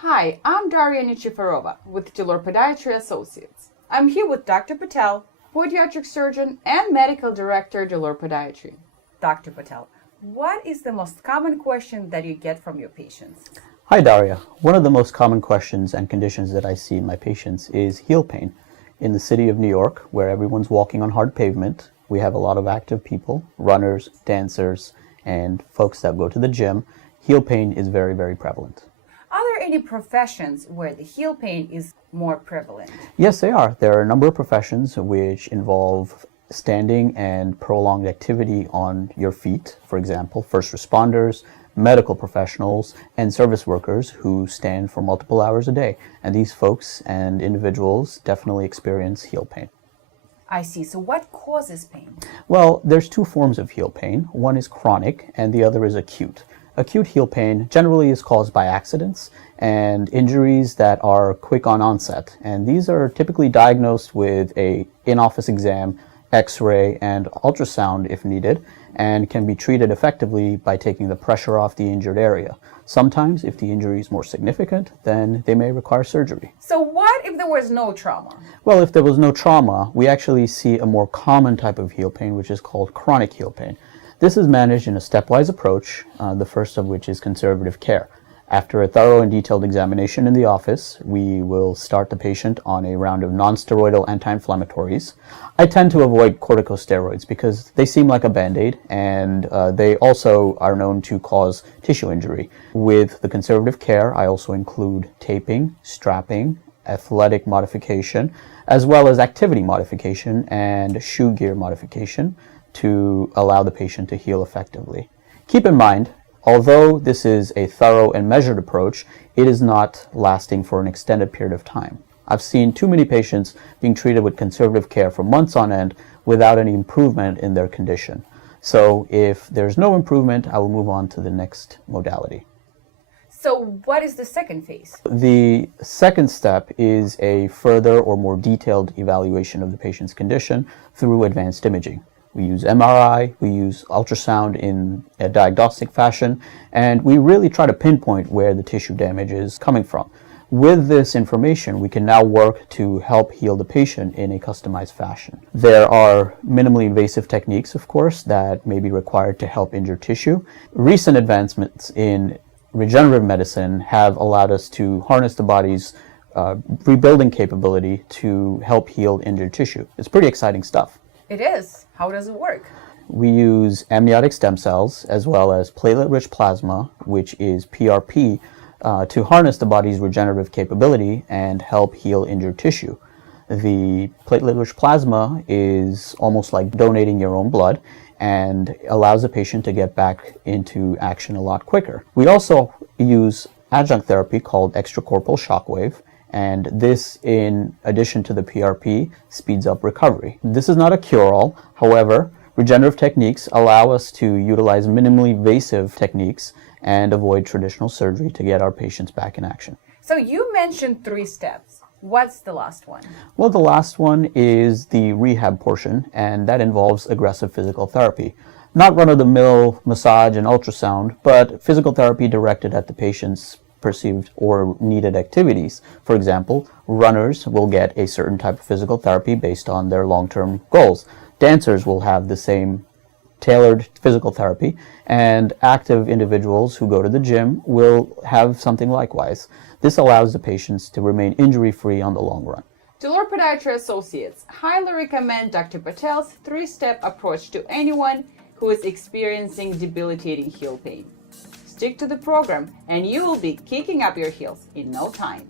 Hi, I'm Daria Nichiforova with Tilor Podiatry Associates. I'm here with Dr. Patel, podiatric surgeon and medical director, Tilor Podiatry. Dr. Patel, what is the most common question that you get from your patients? Hi Daria. One of the most common questions and conditions that I see in my patients is heel pain. In the city of New York, where everyone's walking on hard pavement, we have a lot of active people, runners, dancers, and folks that go to the gym. Heel pain is very, very prevalent. Are there any professions where the heel pain is more prevalent? Yes, they are. There are a number of professions which involve standing and prolonged activity on your feet. For example, first responders, medical professionals, and service workers who stand for multiple hours a day. And these folks and individuals definitely experience heel pain. I see. So what causes pain? Well, there's two forms of heel pain. One is chronic and the other is acute. Acute heel pain generally is caused by accidents and injuries that are quick on onset. And these are typically diagnosed with an in-office exam, X-ray, and ultrasound if needed, and can be treated effectively by taking the pressure off the injured area. Sometimes, if the injury is more significant, then they may require surgery. So what if there was no trauma? Well, if there was no trauma, we actually see a more common type of heel pain, which is called chronic heel pain. This is managed in a stepwise approach, the first of which is conservative care. After a thorough and detailed examination in the office, we will start the patient on a round of non-steroidal anti-inflammatories. I tend to avoid corticosteroids because they seem like a Band-Aid, and they also are known to cause tissue injury. With the conservative care, I also include taping, strapping, athletic modification, as well as activity modification and shoe gear modification to allow the patient to heal effectively. Keep in mind, although this is a thorough and measured approach, it is not lasting for an extended period of time. I've seen too many patients being treated with conservative care for months on end without any improvement in their condition. So if there's no improvement, I will move on to the next modality. So what is the second phase? The second step is a further or more detailed evaluation of the patient's condition through advanced imaging. We use MRI, we use ultrasound in a diagnostic fashion, and we really try to pinpoint where the tissue damage is coming from. With this information, we can now work to help heal the patient in a customized fashion. There are minimally invasive techniques, of course, that may be required to help injured tissue. Recent advancements in regenerative medicine have allowed us to harness the body's rebuilding capability to help heal injured tissue. It's pretty exciting stuff. It is. How does it work? We use amniotic stem cells as well as platelet-rich plasma, which is PRP, to harness the body's regenerative capability and help heal injured tissue. The platelet-rich plasma is almost like donating your own blood and allows the patient to get back into action a lot quicker. We also use adjunct therapy called extracorporeal shockwave, and this, in addition to the PRP, speeds up recovery. This is not a cure-all. However, regenerative techniques allow us to utilize minimally invasive techniques and avoid traditional surgery to get our patients back in action. So you mentioned 3 steps. What's the last one? Well, the last one is the rehab portion, and that involves aggressive physical therapy. Not run-of-the-mill massage and ultrasound, but physical therapy directed at the patient's perceived or needed activities. For example, runners will get a certain type of physical therapy based on their long-term goals. Dancers will have the same tailored physical therapy, and active individuals who go to the gym will have something likewise. This allows the patients to remain injury-free on the long run. Tilor Podiatry Associates highly recommend Dr. Patel's 3-step approach to anyone who is experiencing debilitating heel pain. Stick to the program and you will be kicking up your heels in no time.